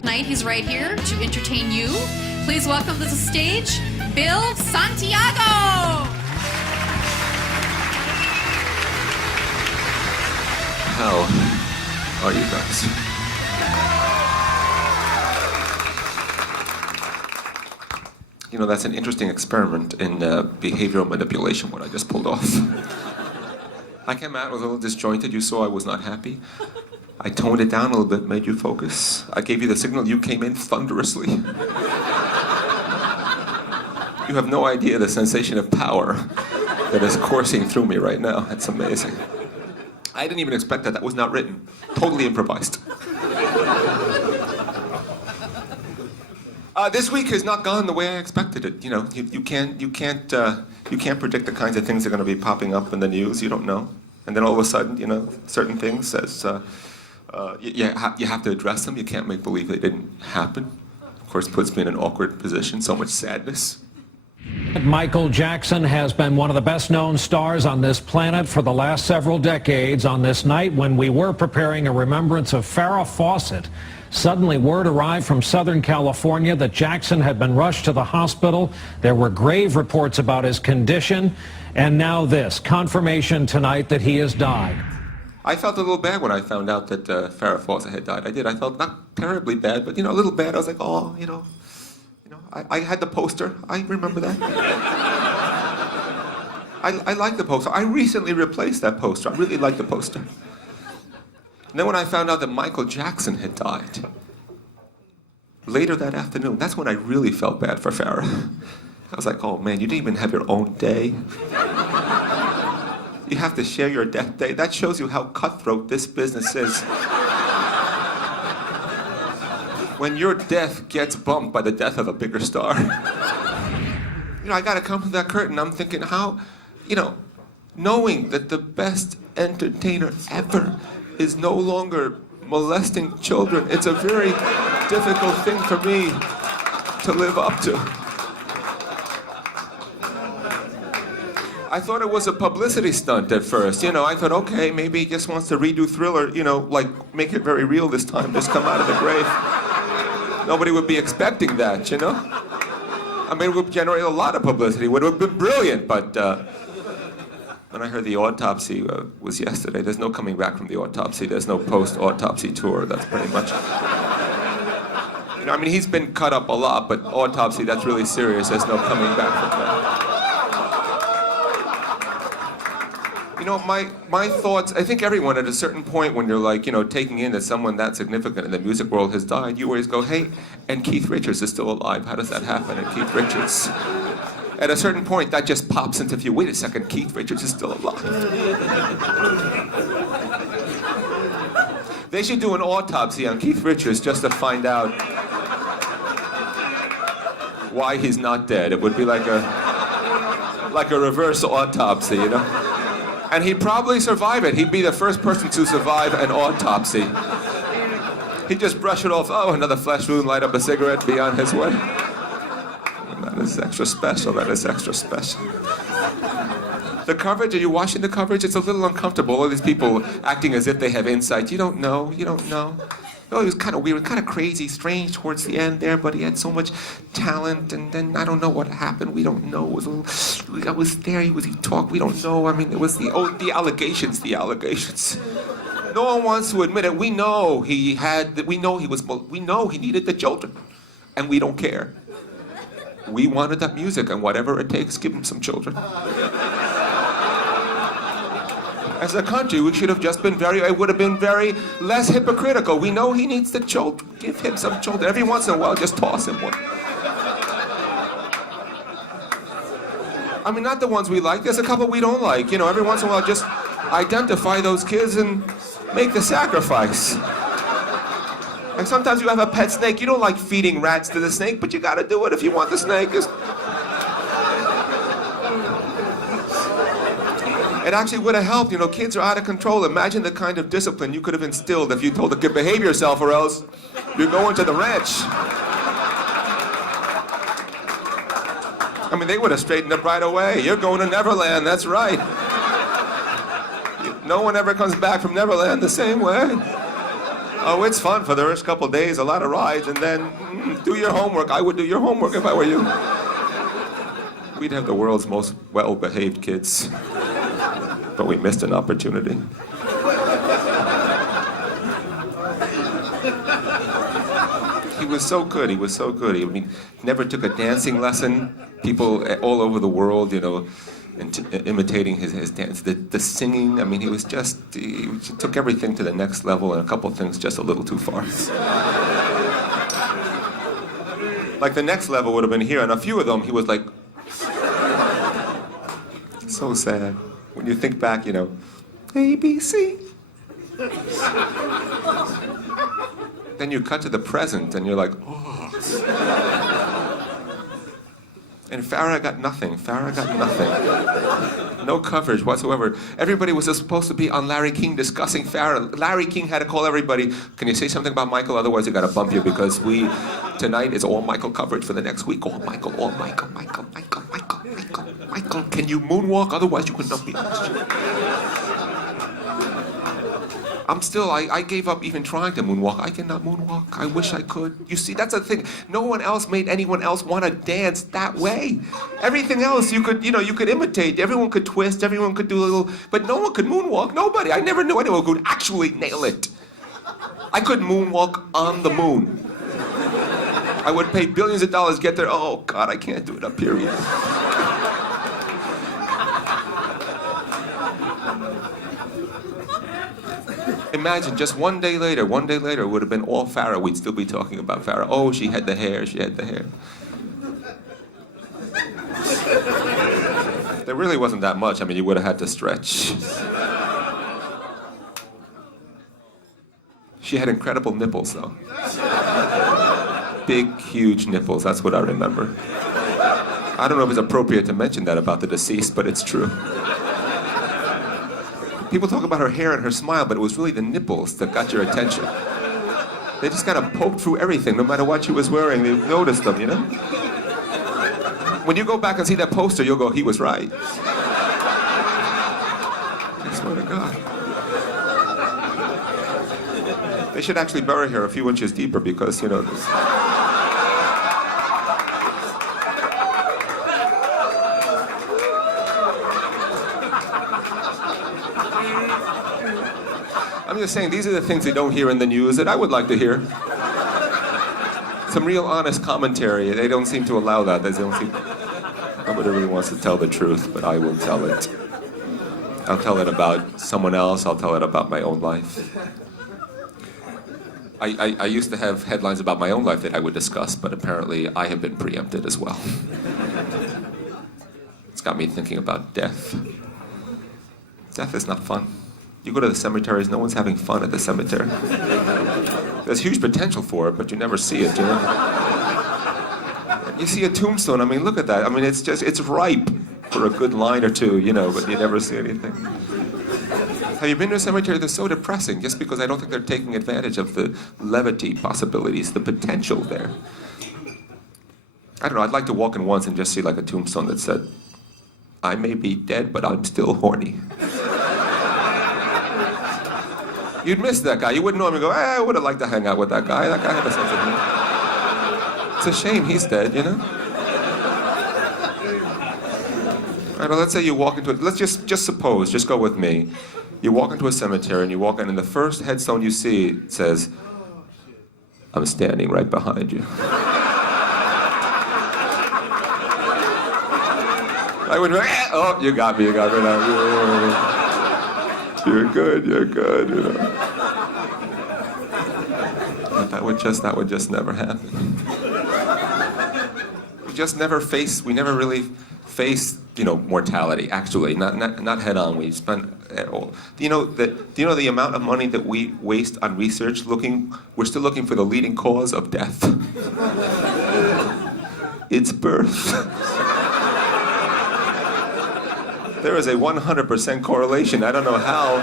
Tonight he's right here to entertain you. Please welcome to the stage, Bill Santiago. How are you guys? You know, that's an interesting experiment in behavioral manipulation, what I just pulled off. I came out, was a little disjointed. You saw I was not happy. I toned it down a little bit, made you focus. I gave you the signal, you came in thunderously. You have no idea the sensation of power that is coursing through me right now. It's amazing. I didn't even expect that. That was not written. Totally improvised. This week has not gone the way I expected it. You know, you can't predict the kinds of things that are going to be popping up in the news. You don't know, and then all of a sudden, you know, certain things as you have to address them. You can't make believe they didn't happen. Of course, puts me in an awkward position. So much sadness. Michael Jackson has been one of the best-known stars on this planet for the last several decades. On this night, when we were preparing a remembrance of Farrah Fawcett, suddenly word arrived from Southern California that Jackson had been rushed to the hospital. There were grave reports about his condition, and now this, confirmation tonight that he has died. I felt a little bad when I found out that Farrah Fawcett had died. I did. I felt not terribly bad, but, you know, a little bad. I was like, oh, you know, I had the poster. I remember that. I like the poster. I recently replaced that poster. I really like the poster. And then when I found out that Michael Jackson had died, later that afternoon, that's when I really felt bad for Farrah. I was like, oh man, you didn't even have your own day. You have to share your death day. That shows you how cutthroat this business is. When your death gets bumped by the death of a bigger star. You know, I gotta come to that curtain. I'm thinking how, you know, knowing that the best entertainer ever is no longer molesting children, it's a very difficult thing for me to live up to. I thought it was a publicity stunt at first. You know, I thought, okay, maybe he just wants to redo Thriller, you know, like make it very real this time, just come out of the grave. Nobody would be expecting that, you know? I mean, it would generate a lot of publicity. It would have been brilliant, but when I heard the autopsy was yesterday, there's no coming back from the autopsy. There's no post-autopsy tour. That's pretty much... You know, I mean, he's been cut up a lot, but autopsy, that's really serious. There's no coming back from that. You know, my thoughts, I think everyone at a certain point when you're like, you know, taking in that someone that significant in the music world has died, you always go, hey, and Keith Richards is still alive. How does that happen? And Keith Richards, at a certain point, that just pops into view. Wait a second, Keith Richards is still alive. They should do an autopsy on Keith Richards just to find out why he's not dead. It would be like a reverse autopsy, you know? And he'd probably survive it. He'd be the first person to survive an autopsy. He'd just brush it off. Oh, another flesh wound, light up a cigarette, be on his way. And that is extra special. That is extra special. The coverage, are you watching the coverage? It's a little uncomfortable. All these people acting as if they have insight. You don't know. You don't know. Oh, he was kind of weird, kind of crazy, strange towards the end there, but he had so much talent, and then I don't know what happened. We don't know. It was a little, I was there, he talked, we don't know. I mean, it was the allegations. No one wants to admit it. We know he needed the children, and we don't care. We wanted that music, and whatever it takes, give him some children. As a country, we should have just been it would have been very less hypocritical. We know he needs the children. Give him some children. Every once in a while, just toss him one. I mean, not the ones we like. There's a couple we don't like. You know, every once in a while, just identify those kids and make the sacrifice. Like sometimes you have a pet snake. You don't like feeding rats to the snake, but you got to do it if you want the snake. It actually would have helped. You know, kids are out of control. Imagine the kind of discipline you could have instilled if you told the kid, behave yourself or else you're going to the ranch. I mean, they would have straightened up right away. You're going to Neverland, that's right. No one ever comes back from Neverland the same way. Oh, it's fun for the first couple days, a lot of rides, and then do your homework. I would do your homework if I were you. We'd have the world's most well-behaved kids, but we missed an opportunity. He was so good. He was so good. I mean, never took a dancing lesson. People all over the world, you know, imitating his dance. The singing. I mean, he took everything to the next level, and a couple of things just a little too far. Like the next level would have been here, and a few of them he was like, so sad. When you think back, you know, A, B, C. Then you cut to the present, and you're like, oh. And Farrah got nothing. Farrah got nothing. No coverage whatsoever. Everybody was supposed to be on Larry King discussing Farrah. Larry King had to call everybody, can you say something about Michael? Otherwise, they got to bump you, because tonight is all Michael coverage for the next week. All Michael, Michael. Can you moonwalk? Otherwise, you could not be honest. I gave up even trying to moonwalk. I cannot moonwalk. I wish I could. You see, that's the thing. No one else made anyone else want to dance that way. Everything else you could imitate. Everyone could twist. Everyone could do a little, but no one could moonwalk. Nobody. I never knew anyone who could actually nail it. I could moonwalk on the moon. I would pay billions of dollars to get there. Oh, God, I can't do it up here either. Imagine just one day later, it would have been all Farrah. We'd still be talking about Farrah. Oh, she had the hair. There really wasn't that much. I mean, you would have had to stretch. She had incredible nipples, though. Big, huge nipples. That's what I remember. I don't know if it's appropriate to mention that about the deceased, but it's true. People talk about her hair and her smile, but it was really the nipples that got your attention. They just kind of poked through everything, no matter what she was wearing. They noticed them, you know? When you go back and see that poster, you'll go, he was right. I swear to God. They should actually bury her a few inches deeper because, you know, I'm just saying, these are the things they don't hear in the news that I would like to hear. Some real honest commentary. They don't seem to allow that. Nobody really wants to tell the truth, but I will tell it. I'll tell it about someone else. I'll tell it about my own life. I used to have headlines about my own life that I would discuss, but apparently I have been preempted as well. It's got me thinking about death. Death is not fun. You go to the cemeteries, no one's having fun at the cemetery. There's huge potential for it, but you never see it, you know? You see a tombstone, I mean, look at that. I mean, it's ripe for a good line or two, you know, but you never see anything. Have you been to a cemetery? They're so depressing, just because I don't think they're taking advantage of the levity possibilities, the potential there. I don't know, I'd like to walk in once and just see like a tombstone that said, I may be dead, but I'm still horny. You'd miss that guy. You wouldn't know him and go, I would have liked to hang out with that guy. That guy had a sense of humor. It's a shame he's dead, you know? All right, well, let's say you walk into it. Let's just suppose, just go with me. You walk into a cemetery and you walk in, and the first headstone you see says, I'm standing right behind you. I would be like, oh, you got me now. You're good, you know. But that would just never happen. We never really face, you know, mortality, actually, not head on. We spend, do you know the amount of money that we waste on research we're still looking for the leading cause of death? It's birth. There is a 100% correlation. I don't know how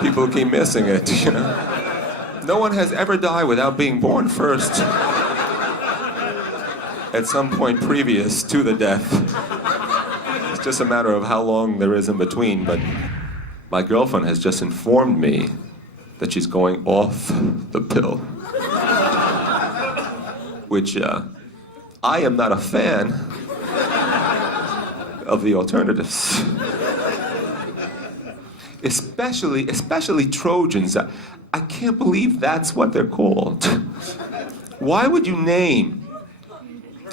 people keep missing it, you know. No one has ever died without being born first. At some point previous to the death. It's just a matter of how long there is in between, but my girlfriend has just informed me that she's going off the pill. Which, I am not a fan of the alternatives. Especially Trojans. I can't believe that's what they're called. Why would you name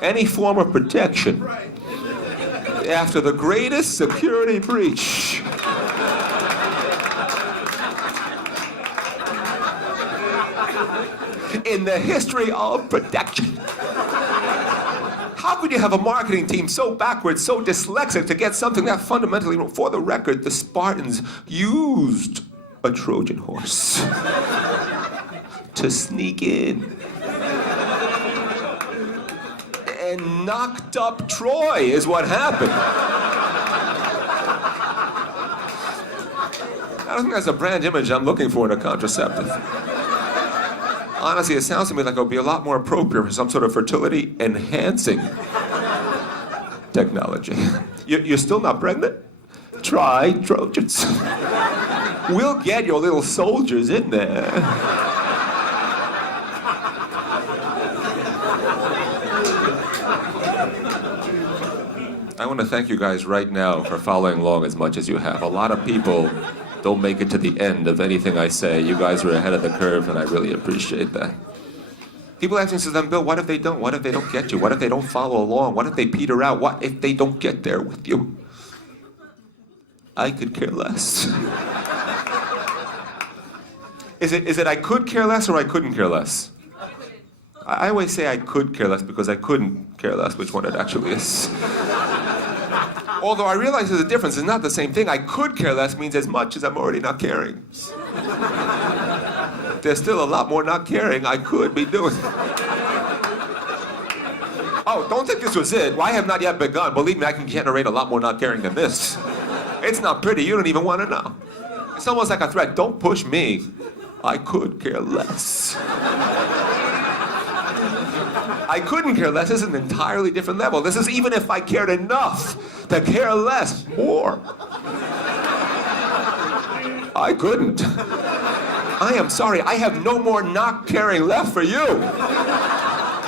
any form of protection after the greatest security breach in the history of protection? How could you have a marketing team so backwards, so dyslexic to get something that fundamentally wrong? For the record, the Spartans used a Trojan horse to sneak in and knocked up Troy is what happened. I don't think that's a brand image I'm looking for in a contraceptive. Honestly, it sounds to me like it would be a lot more appropriate for some sort of fertility enhancing technology. You're still not pregnant? Try Trojans. We'll get your little soldiers in there. I want to thank you guys right now for following along as much as you have. A lot of people don't make it to the end of anything I say. You guys are ahead of the curve, and I really appreciate that. People ask me, then, Bill, what if they don't? What if they don't get you? What if they don't follow along? What if they peter out? What if they don't get there with you? I could care less. Is it I could care less or I couldn't care less? I always say I could care less because I couldn't care less which one it actually is. Although I realize there's a difference, it's not the same thing. I could care less means as much as I'm already not caring. There's still a lot more not caring I could be doing. Oh, don't think this was it. Well, I have not yet begun. Believe me, I can generate a lot more not caring than this. It's not pretty, you don't even want to know. It's almost like a threat. Don't push me. I could care less. I couldn't care less is an entirely different level. This is even if I cared enough to care less more. I couldn't. I am sorry, I have no more not caring left for you.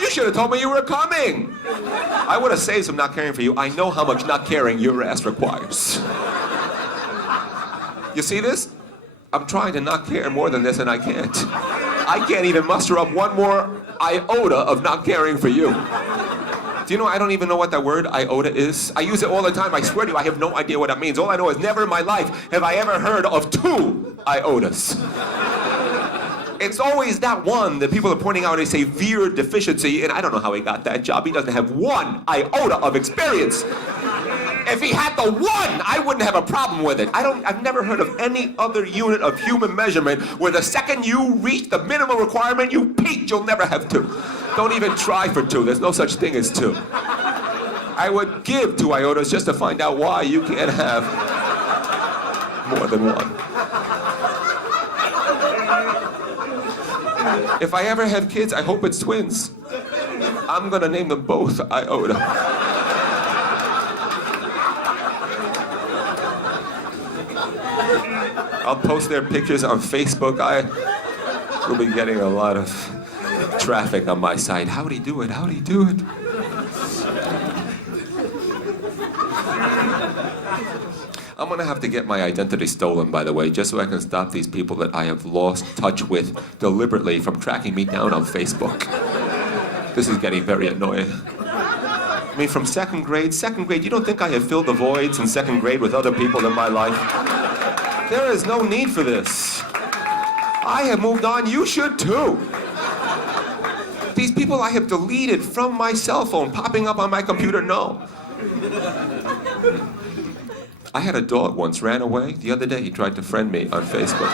You should have told me you were coming. I would have saved some not caring for you. I know how much not caring your ass requires. You see this? I'm trying to not care more than this and I can't. I can't even muster up one more iota of not caring for you. Do you know I don't even know what that word iota is? I use it all the time. I swear to you, I have no idea what that means. All I know is never in my life have I ever heard of two iotas. It's always that one that people are pointing out a severe deficiency, and I don't know how he got that job. He doesn't have one iota of experience. If he had the one, I wouldn't have a problem with it. I've never heard of any other unit of human measurement where the second you reach the minimum requirement, you peaked, you'll never have two. Don't even try for two. There's no such thing as two. I would give 2 iotas just to find out why you can't have more than one. If I ever have kids, I hope it's twins. I'm gonna name them both Iota. I'll post their pictures on Facebook. I will be getting a lot of traffic on my site. How'd he do it? How'd he do it? I'm gonna have to get my identity stolen, by the way, just so I can stop these people that I have lost touch with deliberately from tracking me down on Facebook. This is getting very annoying. I mean, from second grade, you don't think I have filled the voids in second grade with other people in my life? There is no need for this. I have moved on, you should too. These people I have deleted from my cell phone, popping up on my computer, no. I had a dog once, ran away. The other day he tried to friend me on Facebook.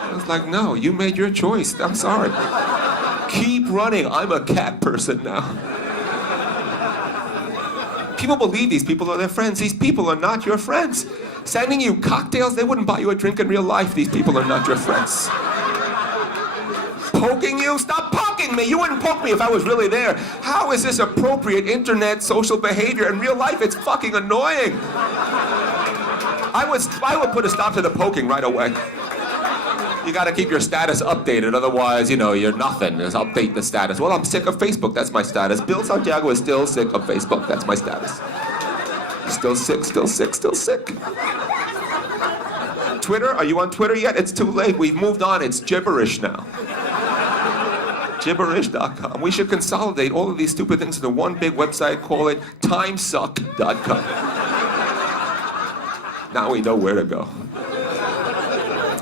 I was like, no, you made your choice, I'm sorry. Keep running, I'm a cat person now. People believe these people are their friends. These people are not your friends. Sending you cocktails, they wouldn't buy you a drink in real life. These people are not your friends. Poking you? Stop poking me! You wouldn't poke me if I was really there. How is this appropriate internet social behavior? In real life, it's fucking annoying. I would put a stop to the poking right away. You got to keep your status updated, otherwise, you're nothing. Just update the status. Well, I'm sick of Facebook. That's my status. Bill Santiago is still sick of Facebook. That's my status. Still sick, still sick, still sick. Twitter? Are you on Twitter yet? It's too late. We've moved on. It's gibberish now. Gibberish.com. We should consolidate all of these stupid things into one big website. Call it timesuck.com. Now we know where to go.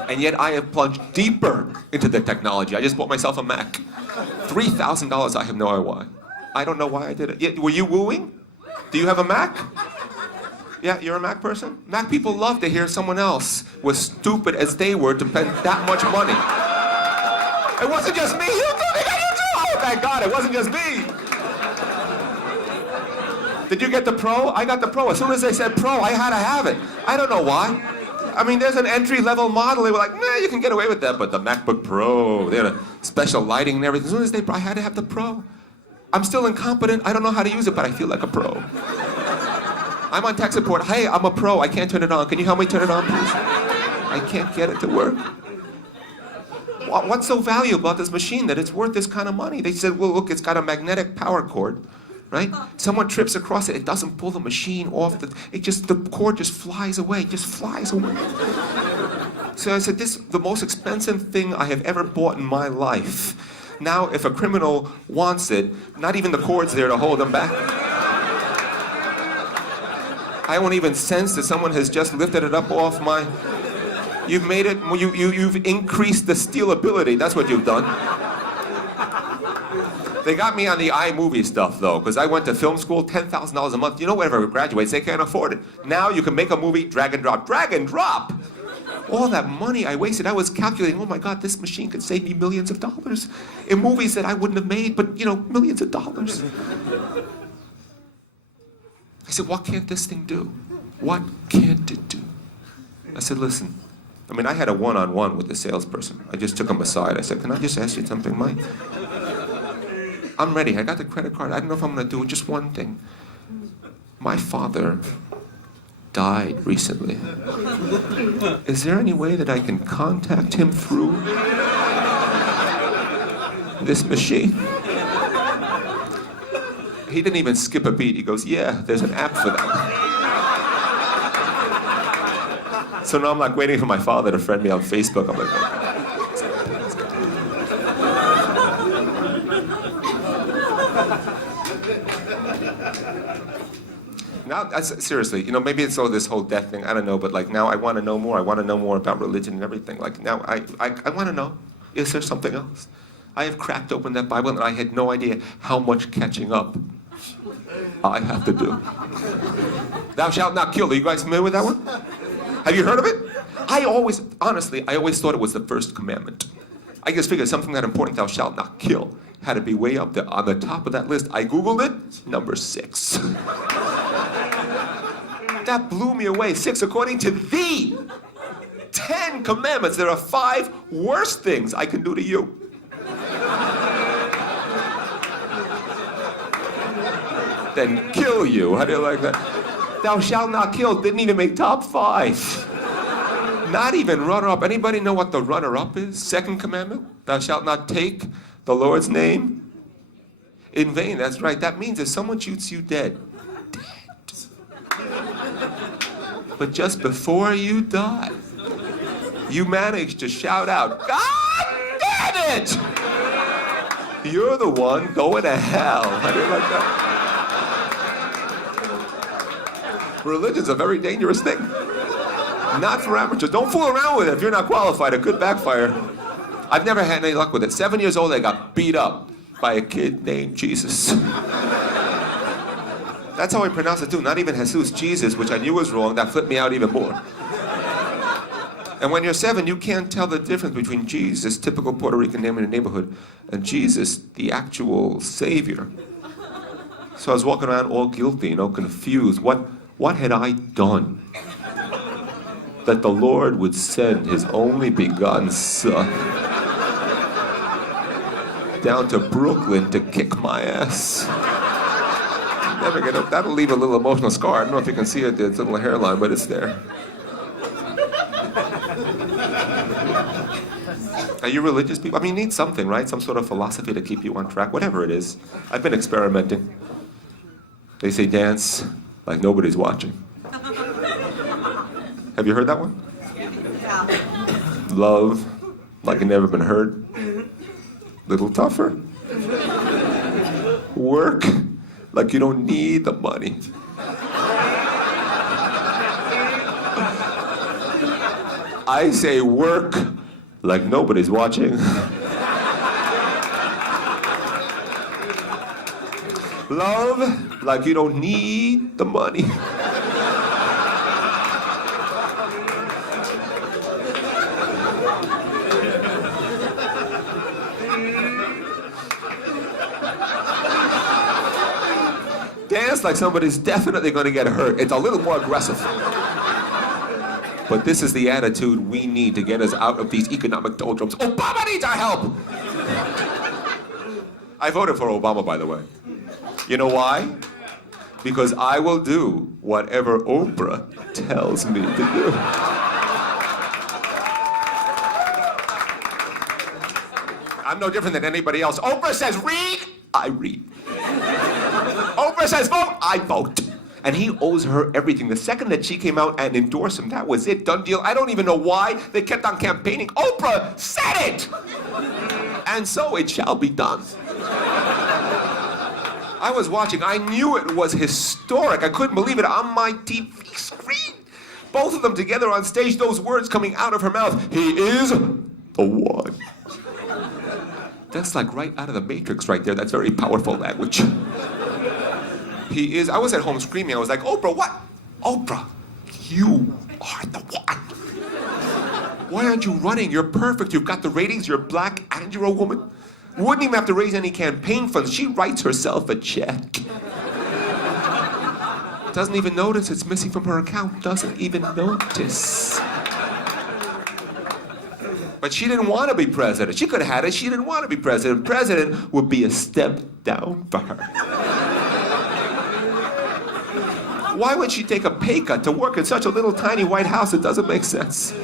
And yet I have plunged deeper into the technology. I just bought myself a Mac. $3,000, I have no idea why. I don't know why I did it. Yeah, were you wooing? Do you have a Mac? Yeah, you're a Mac person? Mac people love to hear someone else was stupid as they were to spend that much money. It wasn't just me. You do it, you do. Oh, thank God, it wasn't just me. Did you get the Pro? I got the Pro. As soon as they said Pro, I had to have it. I don't know why. I mean, there's an entry-level model. They were like, nah, you can get away with that. But the MacBook Pro, they had a special lighting and everything. As soon as I had to have the Pro. I'm still incompetent. I don't know how to use it, but I feel like a pro. I'm on tech support. Hey, I'm a pro. I can't turn it on. Can you help me turn it on, please? I can't get it to work. What's so valuable about this machine that it's worth this kind of money? They said, well, look, it's got a magnetic power cord. Right? Someone trips across it, it doesn't pull the machine off, the cord just flies away, So I said, this is the most expensive thing I have ever bought in my life. Now, if a criminal wants it, not even the cord's there to hold them back. I won't even sense that someone has just lifted it up off my... You've made it, you've increased the stealability, that's what you've done. They got me on the iMovie stuff, though, because I went to film school, $10,000 a month. Whenever graduates, they can't afford it. Now you can make a movie, drag and drop. Drag and drop! All that money I wasted, I was calculating, oh my God, this machine could save me millions of dollars in movies that I wouldn't have made, but, millions of dollars. I said, what can't this thing do? What can't it do? I said, listen. I had a one-on-one with the salesperson. I just took him aside. I said, can I just ask you something, Mike? I'm ready. I got the credit card. I don't know if I'm going to do just one thing. My father died recently. Is there any way that I can contact him through this machine? He didn't even skip a beat. He goes, yeah, there's an app for that. So now I'm like waiting for my father to friend me on Facebook. I'm like, okay. Now, seriously, maybe it's all this whole death thing, I don't know, but now I want to know more. I want to know more about religion and everything. Now I want to know, is there something else? I have cracked open that Bible and I had no idea how much catching up I have to do. Thou shalt not kill. Are you guys familiar with that one? Have you heard of it? I always thought it was the first commandment. I just figured something that important, thou shalt not kill, had to be way up there on the top of that list. I Googled it, number 6. That blew me away. 6, according to the 10 commandments, there are 5 worse things I can do to you. Then kill you. How do you like that? Thou shalt not kill didn't even make top 5. Not even runner-up. Anybody know what the runner-up is? Second commandment? Thou shalt not take the Lord's name in vain. That's right. That means if someone shoots you dead. But just before you die, you manage to shout out, God damn it! You're the one going to hell. How do you like that? Religion's a very dangerous thing. Not for amateurs. Don't fool around with it if you're not qualified. It could backfire. I've never had any luck with it. 7 years old, I got beat up by a kid named Jesus. That's how I pronounce it too. Not even Jesus, Jesus, which I knew was wrong. That flipped me out even more. And when you're 7, you can't tell the difference between Jesus, typical Puerto Rican name in the neighborhood, and Jesus, the actual Savior. So I was walking around all guilty, confused. What had I done that the Lord would send His only begotten Son down to Brooklyn to kick my ass? Never get up. That'll leave a little emotional scar. I don't know if you can see it, it's a little hairline, but it's there. Are you religious people? I mean, you need something, right? Some sort of philosophy to keep you on track, whatever it is. I've been experimenting. They say dance like nobody's watching. Have you heard that one? Yeah. Love like it never been heard. Little tougher. Work like you don't need the money. I say work like nobody's watching. Love like you don't need the money. Dance like somebody's definitely going to get hurt. It's a little more aggressive. But this is the attitude we need to get us out of these economic doldrums. Obama needs our help! I voted for Obama, by the way. You know why? Because I will do whatever Oprah tells me to do. I'm no different than anybody else. Oprah says read, I read. Oprah says vote, I vote. And he owes her everything. The second that she came out and endorsed him, that was it, done deal. I don't even know why they kept on campaigning. Oprah said it! And so it shall be done. I was watching, I knew it was historic. I couldn't believe it on my TV screen. Both of them together on stage, those words coming out of her mouth. He is the one. That's like right out of the Matrix right there. That's very powerful language. He is, I was at home screaming. I was like, Oprah, what? Oprah, you are the one. Why aren't you running? You're perfect. You've got the ratings. You're black and you're a woman. Wouldn't even have to raise any campaign funds. She writes herself a check. Doesn't even notice it's missing from her account. Doesn't even notice. But she didn't want to be president. She could have had it. She didn't want to be president. President would be a step down for her. Why would she take a pay cut to work in such a little tiny White House? It doesn't make sense.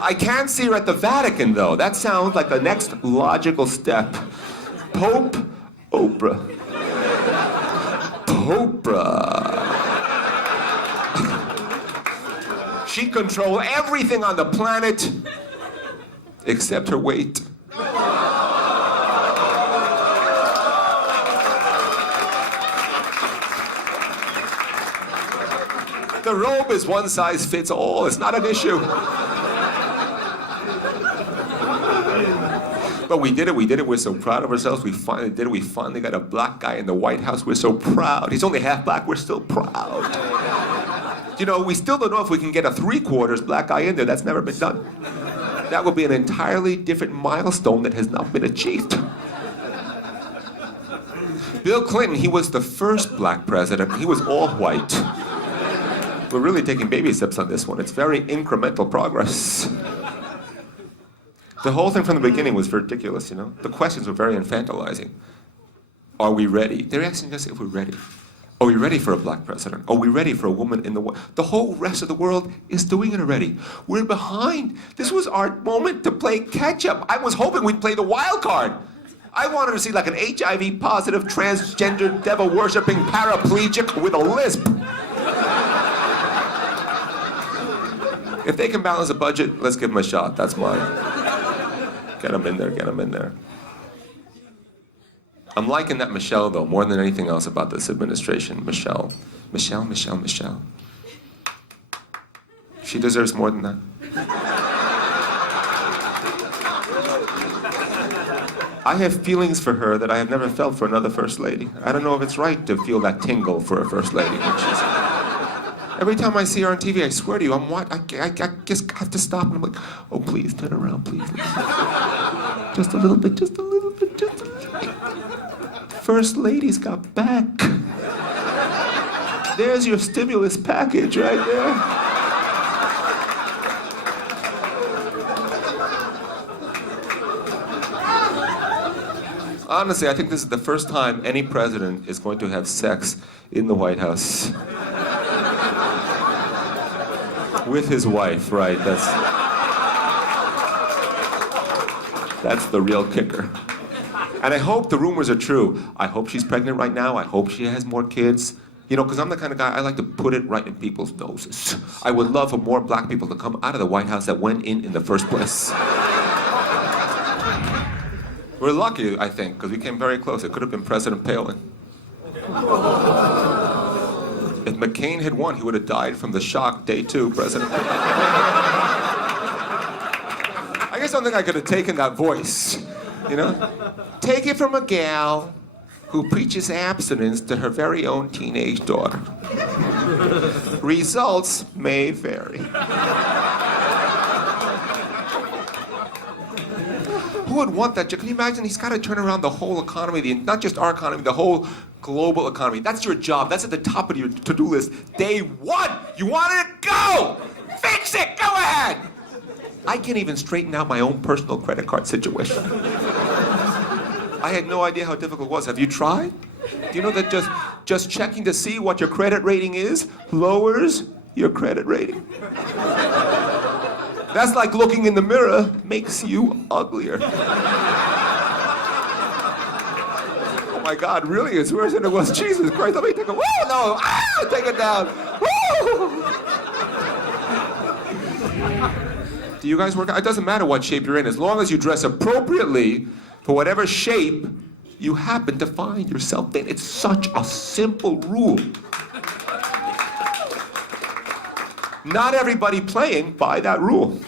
I can't see her at the Vatican, though. That sounds like the next logical step. Pope Oprah. Oprah. She controls everything on the planet except her weight. The robe is one size fits all. It's not an issue. But we did it. We're so proud of ourselves. We finally did it. We finally got a black guy in the White House. We're so proud. He's only half black. We're still proud. You know, we still don't know if we can get a 3/4 black guy in there. That's never been done. That would be an entirely different milestone that has not been achieved. Bill Clinton, he was the first black president. He was all white. We're really taking baby steps on this one. It's very incremental progress. The whole thing from the beginning was ridiculous, you know? The questions were very infantilizing. Are we ready? They're asking us if we're ready. Are we ready for a black president? Are we ready for a woman in the White House? The whole rest of the world is doing it already. We're behind. This was our moment to play catch up. I was hoping we'd play the wild card. I wanted to see like an HIV positive, transgender, devil worshipping paraplegic with a lisp. If they can balance a budget, let's give them a shot. That's mine. Get them in there, get them in there. I'm liking that Michelle, though, more than anything else about this administration. Michelle. She deserves more than that. I have feelings for her that I have never felt for another first lady. I don't know if it's right to feel that tingle for a first lady. Every time I see her on TV, I swear to you, I just have to stop and I'm like, oh, please, turn around, please. Just a little bit, just a little bit, just a little bit. First lady's got back. There's your stimulus package right there. Honestly, I think this is the first time any president is going to have sex in the White House. With his wife, right? That's the real kicker. And I hope the rumors are true. I hope she's pregnant right now. I hope she has more kids. You know, because I'm the kind of guy, I like to put it right in people's noses. I would love for more black people to come out of the White House that went in the first place. We're lucky, I think, because we came very close. It could have been President Palin. If McCain had won, he would have died from the shock day 2, President. I just don't think I could have taken that voice, you know? Take it from a gal who preaches abstinence to her very own teenage daughter. Results may vary. Who would want that? Can you imagine? He's got to turn around the whole economy, not just our economy, the whole global economy. That's your job. That's at the top of your to-do list. Day 1, you want it? Go! Fix it! Go ahead! I can't even straighten out my own personal credit card situation. I had no idea how difficult it was. Have you tried? Do you know that just checking to see what your credit rating is lowers your credit rating? That's like looking in the mirror makes you uglier. Oh my God, really? It's worse than it was. Jesus Christ, let me take a, whoa, no, take it down. Woo! Do you guys work out? It doesn't matter what shape you're in, as long as you dress appropriately for whatever shape you happen to find yourself in. It's such a simple rule. Not everybody playing by that rule.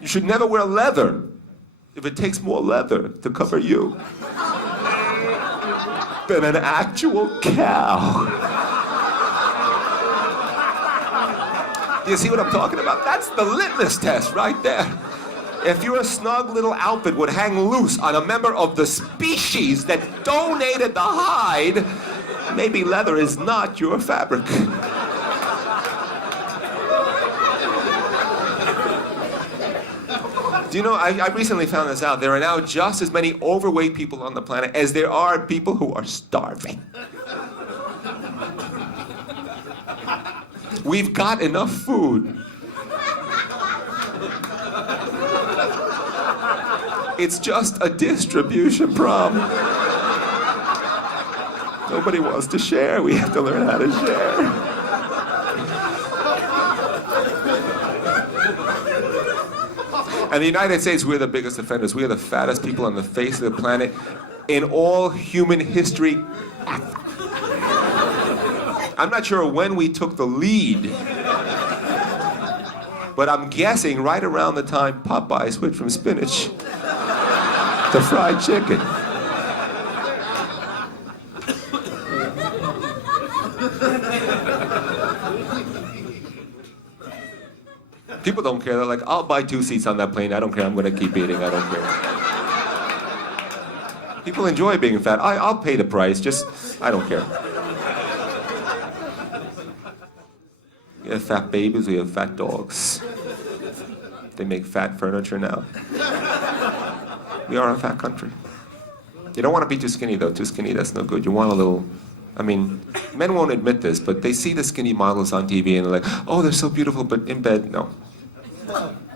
You should never wear leather if it takes more leather to cover you than an actual cow. Do you see what I'm talking about? That's the litmus test right there. If your snug little outfit would hang loose on a member of the species that donated the hide, maybe leather is not your fabric. Do you know, I recently found this out. There are now just as many overweight people on the planet as there are people who are starving. We've got enough food. It's just a distribution problem. Nobody wants to share. We have to learn how to share. And the United States, we're the biggest offenders. We are the fattest people on the face of the planet in all human history. I'm not sure when we took the lead, but I'm guessing right around the time Popeye switched from spinach to fried chicken. People don't care. They're like, I'll buy 2 seats on that plane. I don't care. I'm going to keep eating. I don't care. People enjoy being fat. I'll pay the price. Just, I don't care. We have fat babies. We have fat dogs. They make fat furniture now. We are a fat country. You don't want to be too skinny, though. Too skinny, that's no good. You want a little... I mean, men won't admit this, but they see the skinny models on TV and they're like, oh, they're so beautiful, but in bed, no.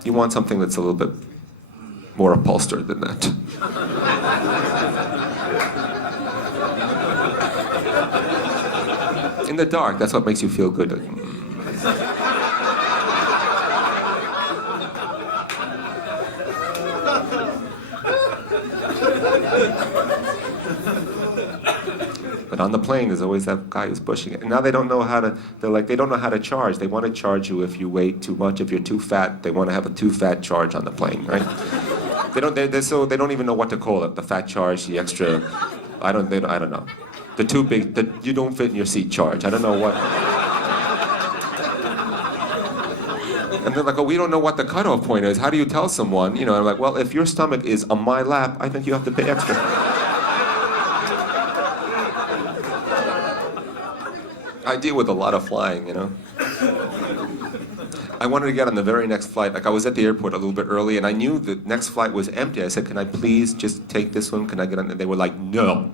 You want something that's a little bit more upholstered than that. In the dark, that's what makes you feel good. But on the plane, there's always that guy who's pushing it. And now they don't know how to, they don't know how to charge. They want to charge you if you weigh too much. If you're too fat, they want to have a too fat charge on the plane, right? They don't even know what to call it. The fat charge, the extra, I don't know. The too big, the you don't fit in your seat charge. I don't know what. And they're like, oh, we don't know what the cutoff point is. How do you tell someone? You know, I'm like, well, if your stomach is on my lap, I think you have to pay extra. I deal with a lot of flying, you know. I wanted to get on the very next flight. Like, I was at the airport a little bit early, and I knew the next flight was empty. I said, can I please just take this one? Can I get on? And they were like, no.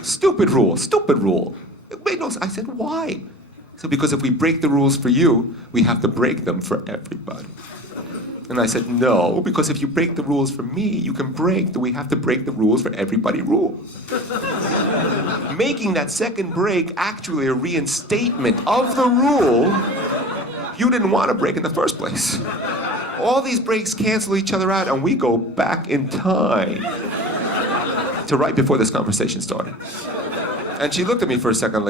Stupid rule, stupid rule. It made no sense. I said, why? So because if we break the rules for you, we have to break them for everybody. And I said, no, because if you break the rules for me, you can we have to break the rules for everybody rule. Making that second break actually a reinstatement of the rule you didn't want to break in the first place. All these breaks cancel each other out, and we go back in time to right before this conversation started. And she looked at me for a second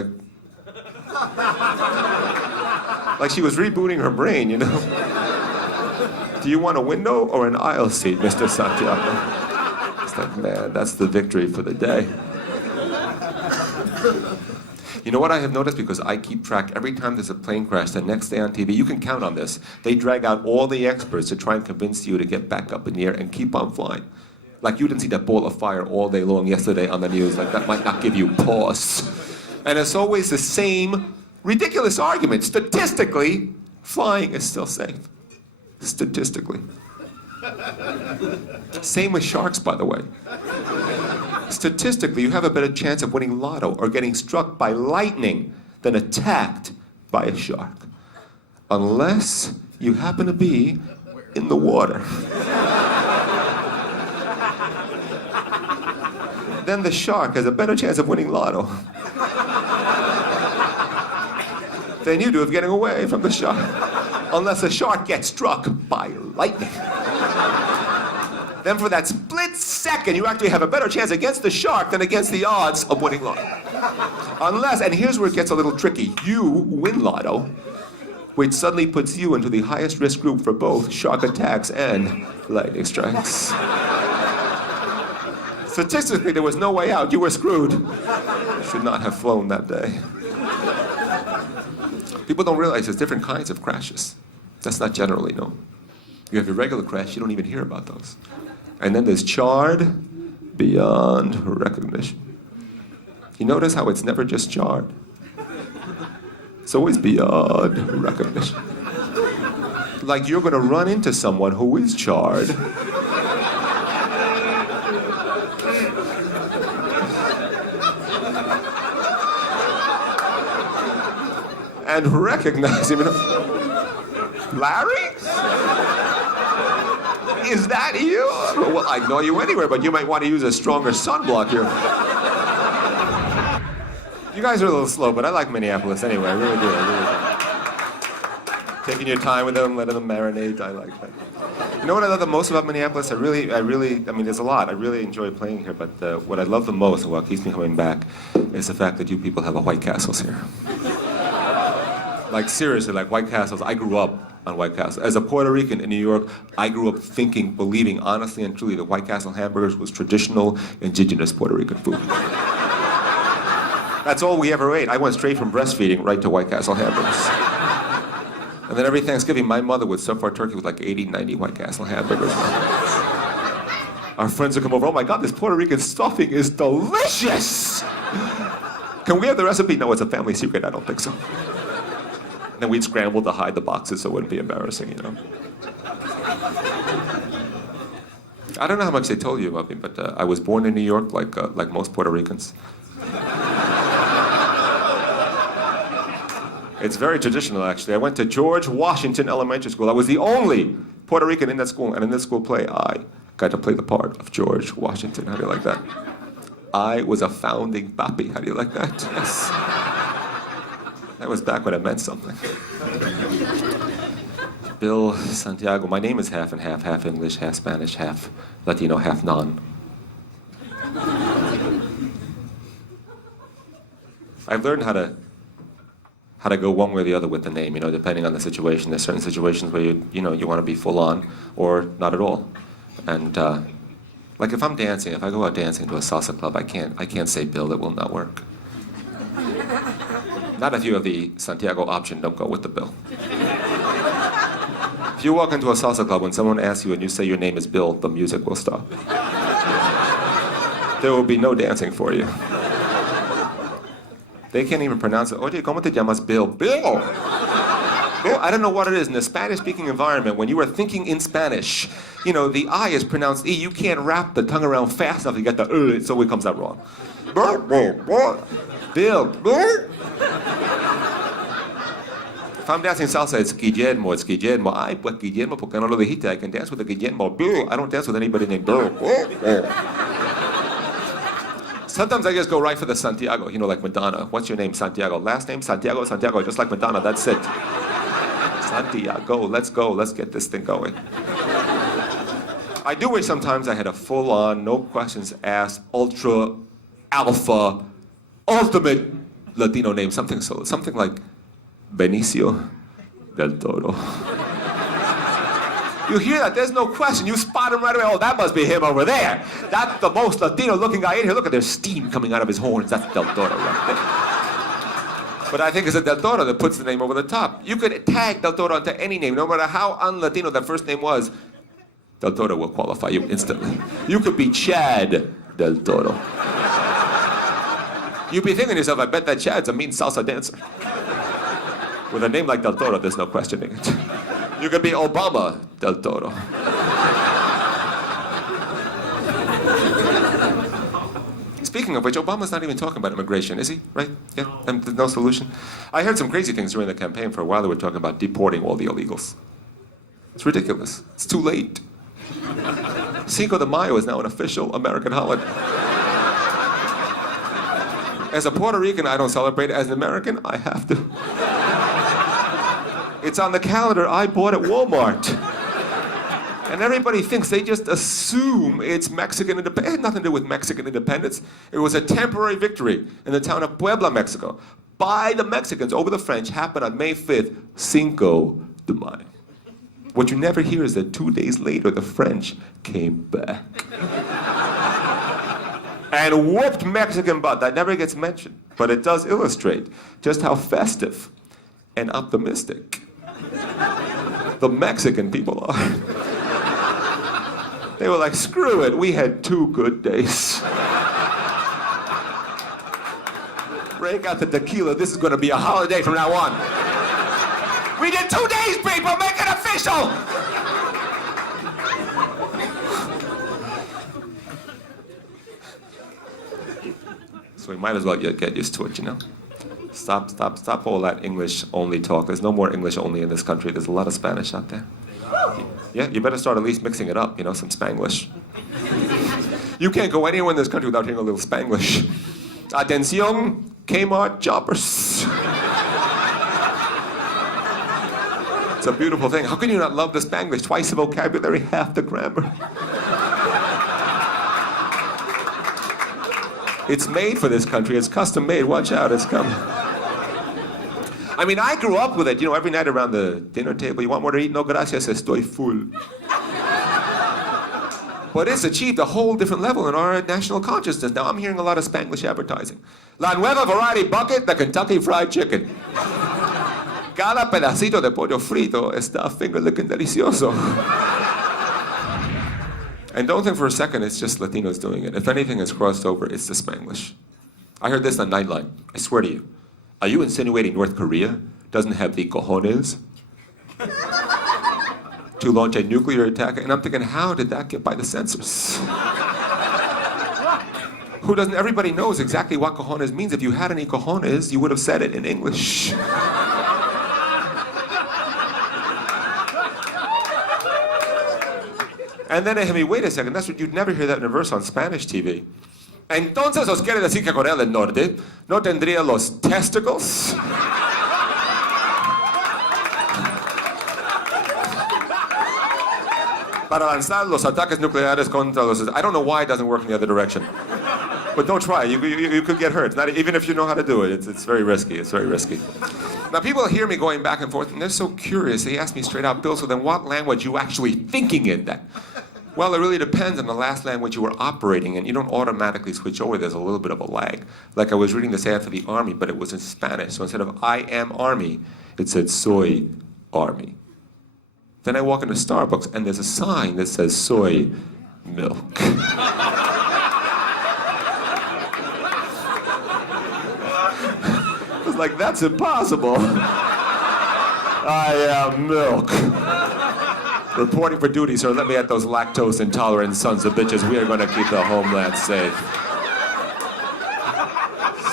like she was rebooting her brain, you know? Do you want a window or an aisle seat, Mr. Santiago? It's like, man, that's the victory for the day. You know what I have noticed? Because I keep track every time there's a plane crash, the next day on TV, you can count on this. They drag out all the experts to try and convince you to get back up in the air and keep on flying. Like you didn't see that ball of fire all day long yesterday on the news. Like that might not give you pause. And it's always the same ridiculous argument. Statistically, flying is still safe. Statistically. Same with sharks, by the way. Statistically, you have a better chance of winning lotto or getting struck by lightning than attacked by a shark. Unless you happen to be in the water. Then the shark has a better chance of winning lotto than you do of getting away from the shark. Unless the shark gets struck by lightning. Then for that split second, you actually have a better chance against the shark than against the odds of winning lotto. Unless, and here's where it gets a little tricky, you win lotto, which suddenly puts you into the highest risk group for both shark attacks and lightning strikes. Statistically, there was no way out. You were screwed. You should not have flown that day. People don't realize there's different kinds of crashes. That's not generally known. You have your regular crash, you don't even hear about those. And then there's charred beyond recognition. You notice how it's never just charred? It's always beyond recognition. Like you're gonna run into someone who is charred. And recognize him. Larry? Is that you? Well, I know you anywhere, but you might want to use a stronger sunblock here. You guys are a little slow, but I like Minneapolis anyway. I really do. Taking your time with them, letting them marinate, I like that. You know what I love the most about Minneapolis? I mean, there's a lot. I really enjoy playing here, but what I love the most and what keeps me coming back is the fact that you people have a White Castles here. Like seriously, like White Castles. I grew up on White Castle. As a Puerto Rican in New York, I grew up thinking, believing, honestly and truly, that White Castle hamburgers was traditional, indigenous Puerto Rican food. That's all we ever ate. I went straight from breastfeeding right to White Castle hamburgers. And then every Thanksgiving, my mother would stuff our turkey with like 80, 90 White Castle hamburgers. Our friends would come over, oh my God, this Puerto Rican stuffing is delicious! Can we have the recipe? No, it's a family secret. I don't think so. And then we'd scramble to hide the boxes so it wouldn't be embarrassing, you know. I don't know how much they told you about me, but I was born in New York like most Puerto Ricans. It's very traditional, actually. I went to George Washington Elementary School. I was the only Puerto Rican in that school, and in this school play, I got to play the part of George Washington. How do you like that? I was a founding papi. How do you like that? Yes. That was back when it meant something. Bill Santiago. My name is half and half, half English, half Spanish, half Latino, half non. I've learned how to go one way or the other with the name, you know, depending on the situation. There's certain situations where you want to be full on or not at all. And like if I'm dancing, if I go out dancing to a salsa club, I can't say Bill, it will not work. Not if you have the Santiago option, don't go with the Bill. If you walk into a salsa club, when someone asks you and you say your name is Bill, the music will stop. There will be no dancing for you. They can't even pronounce it. Oye, ¿cómo te llamas? Bill. Bill! Bill, I don't know what it is. In a Spanish-speaking environment, when you are thinking in Spanish, you know, the I is pronounced E. You can't wrap the tongue around fast enough to get the so it comes out wrong. Bill, Bill, Bill. Bill, Bill. If I'm dancing salsa, it's Guillermo, it's Guillermo. Ay, pues Guillermo, ¿por qué no lo dijiste? I can dance with a Guillermo. Bill, I don't dance with anybody named Bill. Sometimes I just go right for the Santiago, like Madonna. What's your name, Santiago? Last name, Santiago, Santiago, just like Madonna, that's it. Santiago, let's go, let's get this thing going. I do wish sometimes I had a full-on, no questions asked, ultra, alpha, ultimate Latino name, something like Benicio del Toro. You hear that, there's no question. You spot him right away. Oh, that must be him over there. That's the most Latino-looking guy in here. Look at there's steam coming out of his horns. That's Del Toro right there. But I think it's a Del Toro that puts the name over the top. You could tag Del Toro onto any name, no matter how un-Latino that first name was. Del Toro will qualify you instantly. You could be Chad Del Toro. You'd be thinking to yourself, I bet that Chad's a mean salsa dancer. With a name like Del Toro, there's no questioning it. You could be Obama Del Toro. Speaking of which, Obama's not even talking about immigration, is he? Right? Yeah, and there's no solution. I heard some crazy things during the campaign. For a while, they were talking about deporting all the illegals. It's ridiculous. It's too late. Cinco de Mayo is now an official American holiday. As a Puerto Rican, I don't celebrate. As an American, I have to. It's on the calendar I bought at Walmart. And everybody thinks, they just assume it's Mexican independence. It had nothing to do with Mexican independence. It was a temporary victory in the town of Puebla, Mexico, by the Mexicans over the French, happened on May 5th, Cinco de Mayo. What you never hear is that 2 days later, the French came back. And whooped Mexican butt. That never gets mentioned, but it does illustrate just how festive and optimistic the Mexican people are. They were like, screw it, we had 2 good days. Break out the tequila, this is gonna be a holiday from now on. We did 2 days, people, make it official! So we might as well get used to it, Stop all that English-only talk. There's no more English-only in this country. There's a lot of Spanish out there. Yeah, you better start at least mixing it up, some Spanglish. You can't go anywhere in this country without hearing a little Spanglish. Atención, Kmart choppers. It's a beautiful thing. How can you not love the Spanglish? Twice the vocabulary, half the grammar. It's made for this country. It's custom made. Watch out, it's coming. I mean, I grew up with it. Every night around the dinner table, you want more to eat? No, gracias, estoy full. But it's achieved a whole different level in our national consciousness. Now, I'm hearing a lot of Spanglish advertising. La nueva variety bucket, the Kentucky Fried Chicken. Cada pedacito de pollo frito está finger-licking delicioso. And don't think for a second it's just Latinos doing it. If anything has crossed over, it's the Spanglish. I heard this on Nightline. I swear to you. Are you insinuating North Korea doesn't have the cojones to launch a nuclear attack? And I'm thinking, how did that get by the censors? Who doesn't? Everybody knows exactly what cojones means. If you had any cojones, you would have said it in English. And then they hit me, wait a second, you'd never hear that in a verse on Spanish TV. Entonces, ¿os quiere decir que Corea del Norte no tendría los testicles? Para lanzar los ataques nucleares contra los... I don't know why it doesn't work in the other direction. But don't try, you could get hurt. Even if you know how to do it, it's very risky, Now people hear me going back and forth and they're so curious, they ask me straight out, Bill, so then what language are you actually thinking in then? Well, it really depends on the last language you were operating in. You don't automatically switch over, there's a little bit of a lag. Like I was reading this ad for the Army, but it was in Spanish. So instead of I am Army, it said soy Army. Then I walk into Starbucks and there's a sign that says soy milk. Like, that's impossible. I am milk. Reporting for duty, sir. Let me at those lactose intolerant sons of bitches. We are going to keep the homeland safe.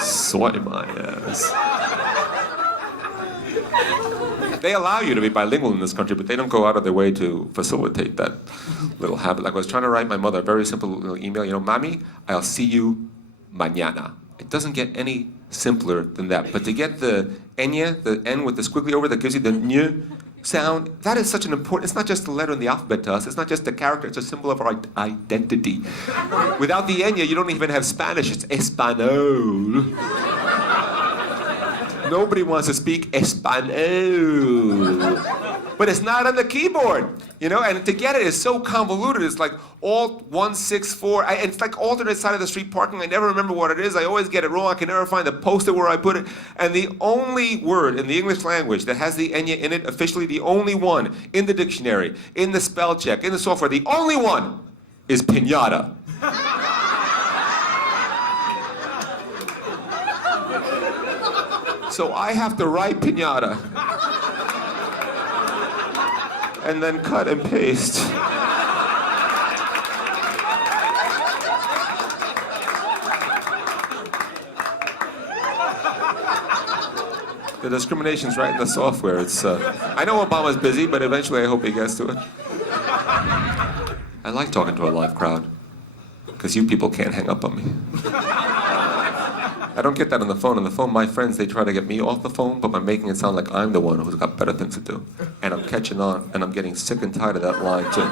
Soy my ass. They allow you to be bilingual in this country, but they don't go out of their way to facilitate that little habit. Like I was trying to write my mother a very simple little email, Mami, I'll see you mañana. It doesn't get any simpler than that. But to get the ñ, the N with the squiggly over that gives you the ñ sound, that is such an important, it's not just a letter in the alphabet to us, it's not just a character, it's a symbol of our identity. Without the ñ, you don't even have Spanish, it's Espanol. Nobody wants to speak Espanol. But it's not on the keyboard, and to get it is so convoluted. It's like Alt 164. It's like alternate side of the street parking. I never remember what it is. I always get it wrong. I can never find the post-it where I put it. And the only word in the English language that has the ñ in it, officially the only one in the dictionary, in the spell check, in the software, the only one is piñata. So I have to write piñata and then cut and paste. The discrimination's right in the software. I know Obama's busy, but eventually I hope he gets to it. I like talking to a live crowd, because you people can't hang up on me. I don't get that on the phone. On the phone, my friends, they try to get me off the phone, but by making it sound like I'm the one who's got better things to do. And I'm catching on, and I'm getting sick and tired of that line, too.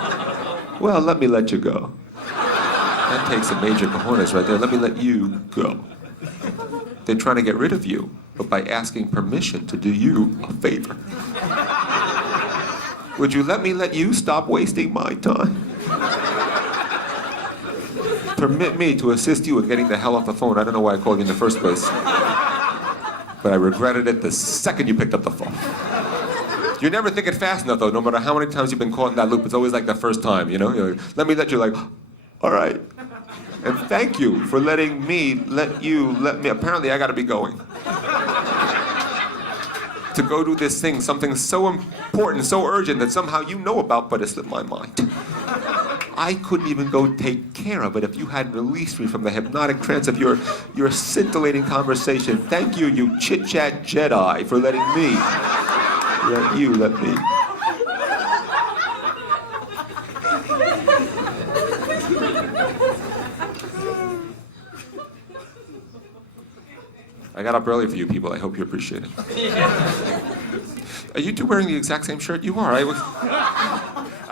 Well, let me let you go. That takes a major cojones right there. Let me let you go. They're trying to get rid of you, but by asking permission to do you a favor. Would you let me let you stop wasting my time? Permit me to assist you in getting the hell off the phone. I don't know why I called you in the first place. But I regretted it the second you picked up the phone. You never think it fast enough, though. No matter how many times you've been caught in that loop, it's always like the first time, You're like, let me let you, like, all right. And thank you for letting me let you let me. Apparently, I got to be going. To go do this thing, something so important, so urgent that somehow you know about, but it slipped my mind. I couldn't even go take care of it if you hadn't released me from the hypnotic trance of your scintillating conversation. Thank you, you chit-chat Jedi, for letting me let you let me. I got up early for you people. I hope you appreciate it. Are you two wearing the exact same shirt? You are. I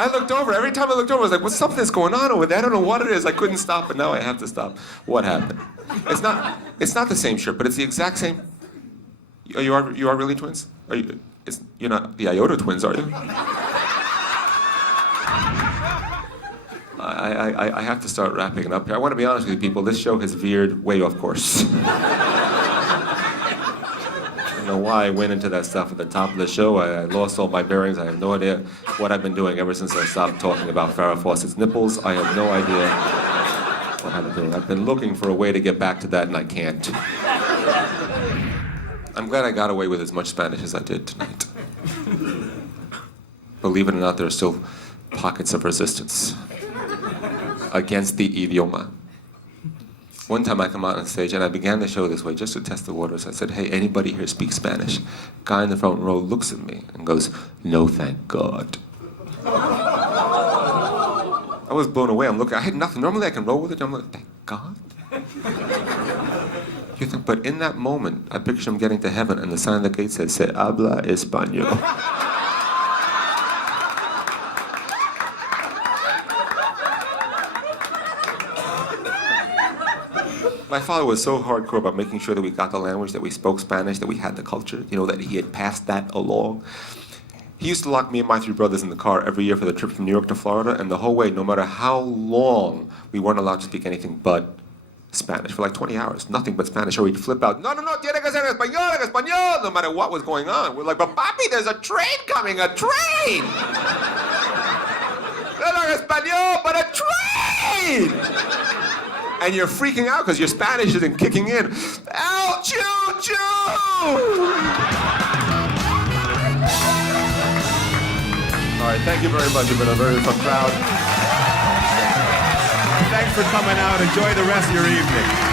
looked over. Every time I looked over, I was like, "What's something's going on over there? I don't know what it is." I couldn't stop, but now I have to stop. What happened? It's not the same shirt, but it's the exact same. You are really twins? You're not the Iota twins, are you? I have to start wrapping it up here. I want to be honest with you people. This show has veered way off course. I don't know why I went into that stuff at the top of the show. I lost all my bearings. I have no idea what I've been doing ever since I stopped talking about Farrah Fawcett's nipples. I have no idea what I've been doing. I've been looking for a way to get back to that, and I can't. I'm glad I got away with as much Spanish as I did tonight. Believe it or not, there are still pockets of resistance against the idioma. One time I come out on stage and I began the show this way just to test the waters. I said, "Hey, anybody here speak Spanish?" Guy in the front row looks at me and goes, "No, thank God." I was blown away. I'm looking, I had nothing. Normally I can roll with it. I'm like, thank God? You think, but in that moment, I picture him getting to heaven and the sign on the gate says, "Se habla español." My father was so hardcore about making sure that we got the language, that we spoke Spanish, that we had the culture, that he had passed that along. He used to lock me and my three brothers in the car every year for the trip from New York to Florida, and the whole way, no matter how long, we weren't allowed to speak anything but Spanish for like 20 hours, nothing but Spanish, or he'd flip out, "No, tiene que ser en español, no matter what was going on. We're like, "But papi, there's a train coming, a train! No, español, but a train!" And you're freaking out because your Spanish isn't kicking in. El choo-choo! All right, thank you very much. You've been a very fun crowd. Thanks for coming out. Enjoy the rest of your evening.